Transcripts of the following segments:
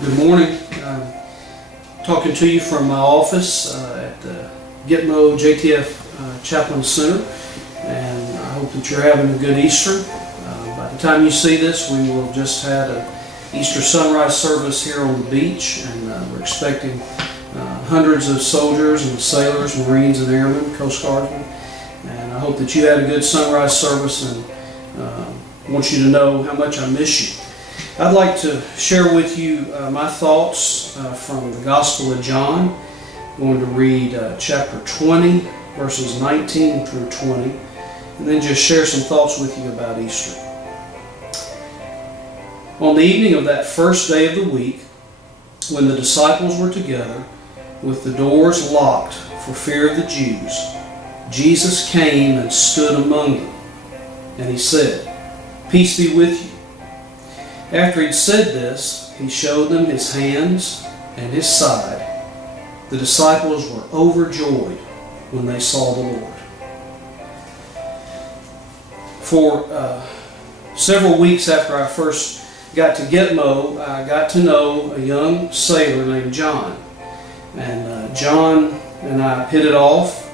Good morning. Talking to you from my office at the Gitmo JTF Chaplain Center, and I hope that you're having a good Easter. By the time you see this, we will have just had an Easter sunrise service here on the beach, and we're expecting hundreds of soldiers and sailors, Marines and Airmen, Coast Guardsmen, and I hope that you had a good sunrise service, and want you to know how much I miss you. I'd like to share with you my thoughts from the Gospel of John. I'm going to read chapter 20, verses 19 through 20, and then just share some thoughts with you about Easter. On the evening of that first day of the week, when the disciples were together, with the doors locked for fear of the Jews, Jesus came and stood among them, and he said, "Peace be with you." After he'd said this, he showed them his hands and his side. The disciples were overjoyed when they saw the Lord. For several weeks after I first got to Gitmo, I got to know a young sailor named John. And John and I hit it off,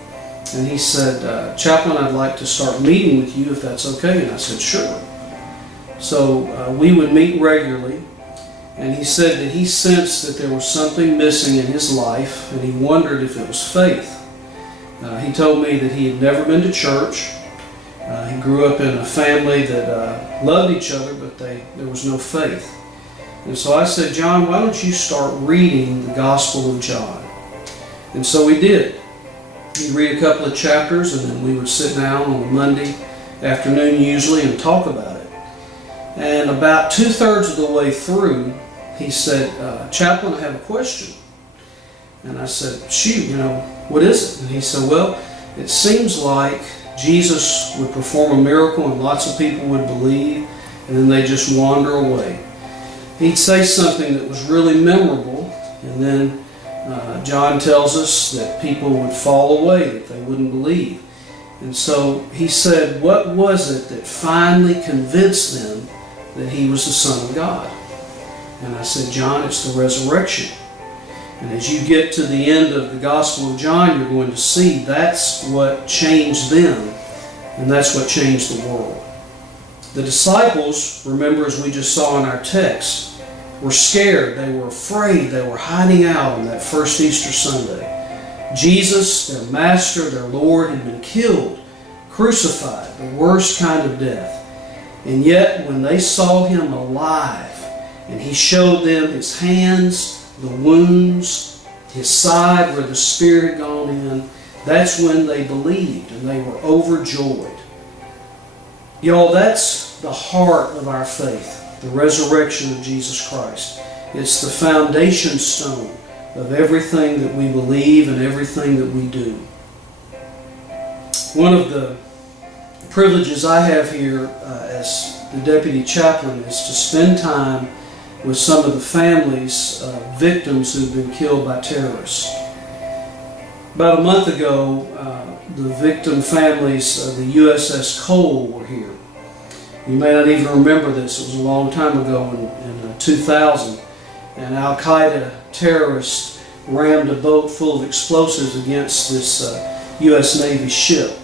and he said, "Chaplain, I'd like to start meeting with you if that's okay." And I said, "Sure." So we would meet regularly, and he said that he sensed that there was something missing in his life, and he wondered if it was faith. He told me that he had never been to church. He grew up in a family that loved each other, but there was no faith. And so I said, "John, why don't you start reading the Gospel of John?" And so we did. He'd read a couple of chapters, and then we would sit down on a Monday afternoon usually and talk about it. And about 2/3 of the way through, he said, "Chaplain, I have a question." And I said, "Shoot, what is it?" And he said, "Well, it seems like Jesus would perform a miracle and lots of people would believe, and then they just wander away. He'd say something that was really memorable, and then John tells us that people would fall away, that they wouldn't believe. And so he said, what was it that finally convinced them that he was the Son of God?" And I said, "John, it's the resurrection. And as you get to the end of the Gospel of John, you're going to see that's what changed them, and that's what changed the world." The disciples, remember as we just saw in our text, were scared, they were afraid, they were hiding out on that first Easter Sunday. Jesus, their Master, their Lord, had been killed, crucified, the worst kind of death. And yet, when they saw him alive, and he showed them his hands, the wounds, his side where the Spirit had gone in, that's when they believed, and they were overjoyed. Y'all, that's the heart of our faith, the resurrection of Jesus Christ. It's the foundation stone of everything that we believe and everything that we do. One of the privileges I have here as the deputy chaplain is to spend time with some of the families of victims who've been killed by terrorists. About a month ago, the victim families of the USS Cole were here. You may not even remember this. It was a long time ago in 2000, and Al-Qaeda terrorists rammed a boat full of explosives against this U.S. Navy ship.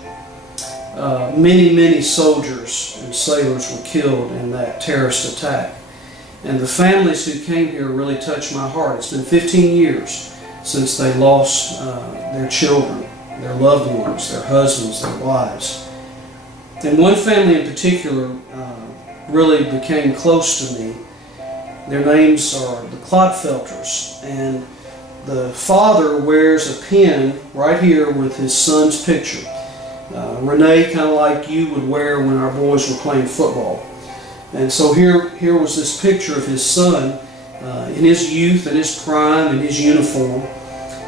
Many soldiers and sailors were killed in that terrorist attack. And the families who came here really touched my heart. It's been 15 years since they lost their children, their loved ones, their husbands, their wives. And one family in particular really became close to me. Their names are the Clotfelters, and the father wears a pin right here with his son's picture. Renee, kind of like you would wear when our boys were playing football. And so here was this picture of his son in his youth, in his prime, in his uniform.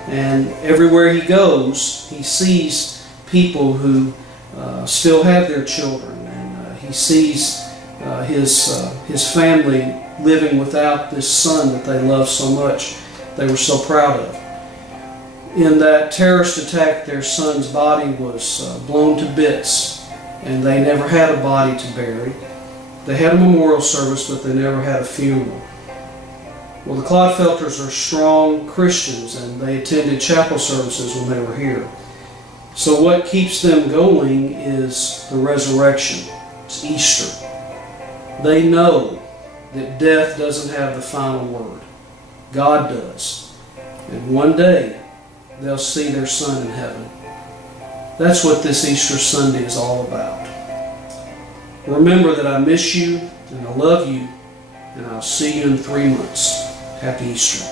And everywhere he goes, he sees people who still have their children. And he sees his family living without this son that they love so much, they were so proud of. In that terrorist attack, their son's body was blown to bits, and they never had a body to bury. They had a memorial service, but they never had a funeral. Well, the Clodfelters are strong Christians, and they attended chapel services when they were here. So what keeps them going is the resurrection. It's Easter. They know that death doesn't have the final word. God does. And one day, they'll see their Son in heaven. That's what this Easter Sunday is all about. Remember that I miss you, and I love you, and I'll see you in 3 months. Happy Easter.